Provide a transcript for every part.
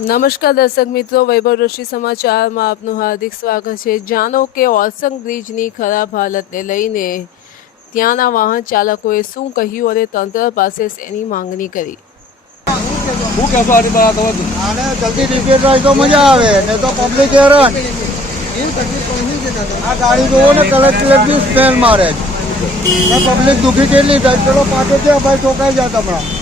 નમસ્કાર દર્શક મિત્રો વૈભવ ઋષિ સમાચારમાં આપનું હાર્દિક સ્વાગત છે. જાણો કે ઓલસંગ બ્રિજની ખરાબ હાલતને લઈને ત્યાંના વાહન ચાલકોએ શું કહ્યું અને તંત્ર પાસે એની માંગણી કરી? શું કહેશો આની બહાર આને જલ્દી રિપેર થાય તો મજા આવે ને તો પબ્લિક હેરાન આ ગાડી જોવો ને કલર કલર સ્મેલ મારે છે. પબ્લિક દુઃખી કેટલી થાય? ચલો પાછો છે ભાઈ ઠોકાઈ જાય તમારા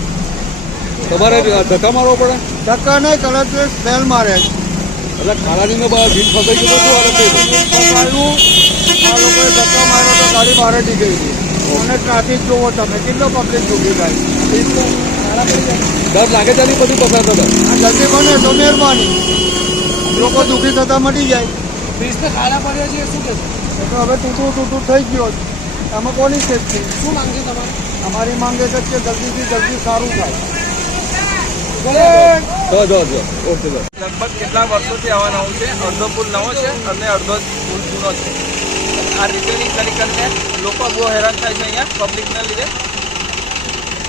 તમારે ધક્કા મારવો પડે? ધક્કા નહીં કલર કલર સ્મેલ મારે એટલે ખાડાની મેં બહાર ભીડ ફસાઈ ગયું તો શું હાલત થઈ આ લોકોએ ધક્કા માર્યો તો ગાડી બહાર નીકળી ગઈ અને ટ્રાફિક જોવો તમે કેટલો પબ્લિક દુઃખી થાય ડર લાગે છે બધી પસાર થતા આ જલ્દી બને તો મહેરબાની. લોકો દુઃખી થતા મટી જાય. બ્રિજને ખાડા પડ્યો છે શું કહેશો? તો હવે તૂટું તૂટું થઈ ગયો છે. અમે કોની સેફટી શું માંગે તમારી? અમારી માંગે છે કે જલ્દીથી જલ્દી સારું થાય. ઓકે લગભગ કેટલા વર્ષોથી આવા છે? અડધો પુલ નવો છે અને અડધો પુલ જૂનો છે. આ રિપેરિંગ કરી કરીને લોકો બહુ હેરાન થાય છે અહીંયા પબ્લિકને લીધે.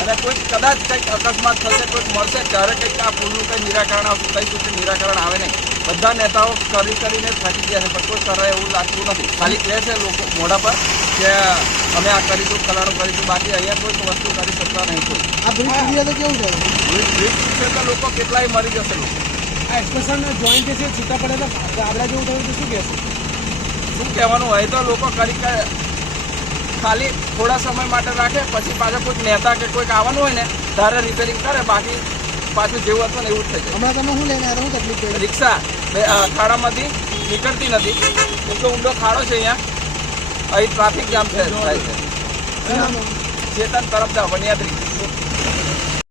અને કોઈ કદાચ કંઈક અકસ્માત થશે, કોઈક મળશે, ત્યારે કંઈક આ પુલનું કંઈ નિરાકરણ આવશે, કંઈ સુધી નિરાકરણ આવે નહીં. બધા નેતાઓ કરી કરીને થાકી ગયા છે, પણ કોઈ કરે એવું લાગતું નથી. ખાલી કહે છે લોકો મોઢા પર કે અમે આ કરીશું કલાણું કરીશું, બાકી અહીંયા કોઈ વસ્તુ કરી શકતા નહીં કોઈ. આ બ્રિજ તૂટી તો કેવું છે? બ્રિજ તૂટશે તો લોકો કેટલાય મરી જશે લોકો આ એક્સપ્રેશન જોઈન્ટ છે છૂટા પડે તો ગાબડા જેવું થયું તો શું કહેશો? શું કહેવાનું હોય તો લોકો કરી ખાલી થોડા સમય માટે રાખે પછી પાછા કોઈક નેતા કે કોઈક આવવાનું હોય ને ત્યારે રિપેરિંગ કરે બાકી પાછું જેવું હતું ને એવું જ થઈ હમણાં તમે શું લઈને આવ્યા? હું તકલીફ જાય રિક્ષા. ખાડામાંથી નીકળતી નથી. એટલો ઊંડો ખાડો છે અહીંયા. અહીં ટ્રાફિક જામ થાય છે. ચેતન તરફ જાઓ વનિયાદરી.